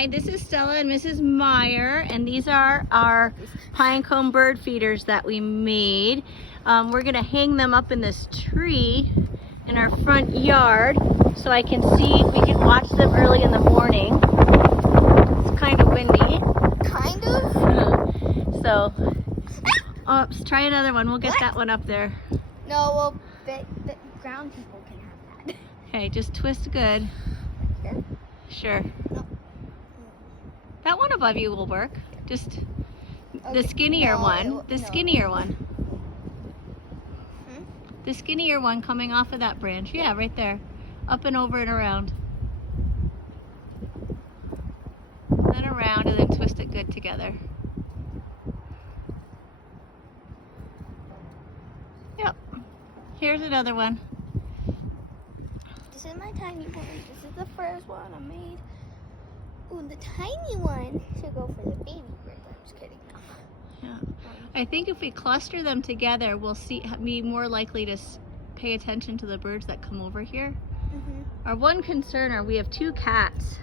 Hi, this is Stella and Mrs. Meyer, and these are our pinecone bird feeders that we made. We're gonna hang them up in this tree in our front yard so we can watch them early in the morning. It's kind of windy. Kind of? So, let's try another one. We'll get that one up there. No, well, the ground people can have that. Okay, just twist good. Here? Sure. No. That one above you will work. Just the Okay. skinnier No, one. The no. skinnier one. Hmm? The skinnier one coming off of that branch. Yeah, right there. Up and over and around. Then around and then twist it good together. Yep. Here's another one. This is my tiny one. This is the first one I made. Ooh, the tiny one should go for the baby bird. I'm just kidding. Yeah. I think if we cluster them together, we'll be more likely to pay attention to the birds that come over here. Mm-hmm. Our one concern are we have two cats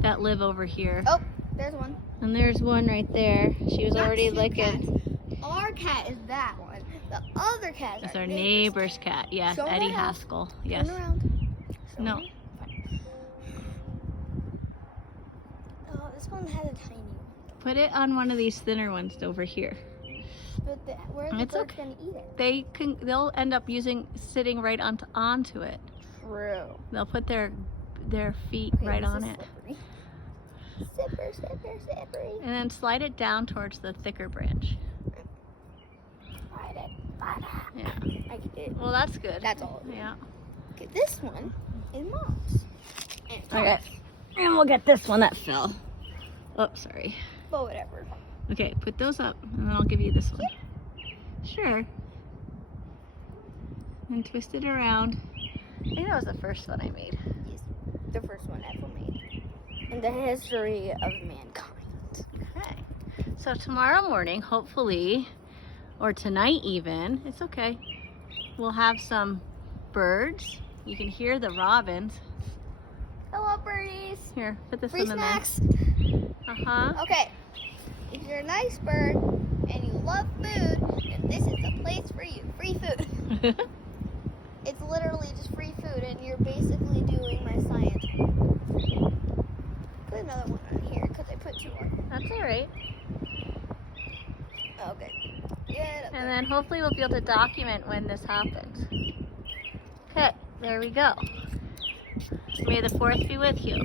that live over here. Oh, there's one. And there's one right there. She was Not already two licking. cats. Our cat is that one. The other cat is It's our neighbor's cat. Yes, Show Eddie around. Haskell. Yes. Turn around. Show No. me. Oh, this one has a tiny one. Put it on one of these thinner ones over here. But where are the It's birds okay. going to eat it? They'll end up sitting right onto it. True. They'll put their feet Okay, right this on is it. slippery. Slippery. And then slide it down towards the thicker branch. Slide it. Yeah. I get it. Well, that's good. That's all. Yeah. Okay, this one is mom's. And it's Okay. Tom's. And we'll get this one that fell. Oh, sorry. But whatever. Okay, put those up, and then I'll give you this one. Sure. And twist it around. I think that was the first one I made. Yes, the first one ever made in the history of mankind. Okay. So tomorrow morning, hopefully, or tonight even, it's okay, we'll have some birds. You can hear the robins. Hello, birdies. Here, put this Free one in snacks. there. Uh-huh. Okay. If you're a nice bird and you love food, then this is the place for you. Free food. It's literally just free food, and you're basically doing my science. Put another one on here because I put two on. That's all right. Okay. Get up And there. then hopefully we'll be able to document when this happens. Okay, there we go. May the 4th be with you.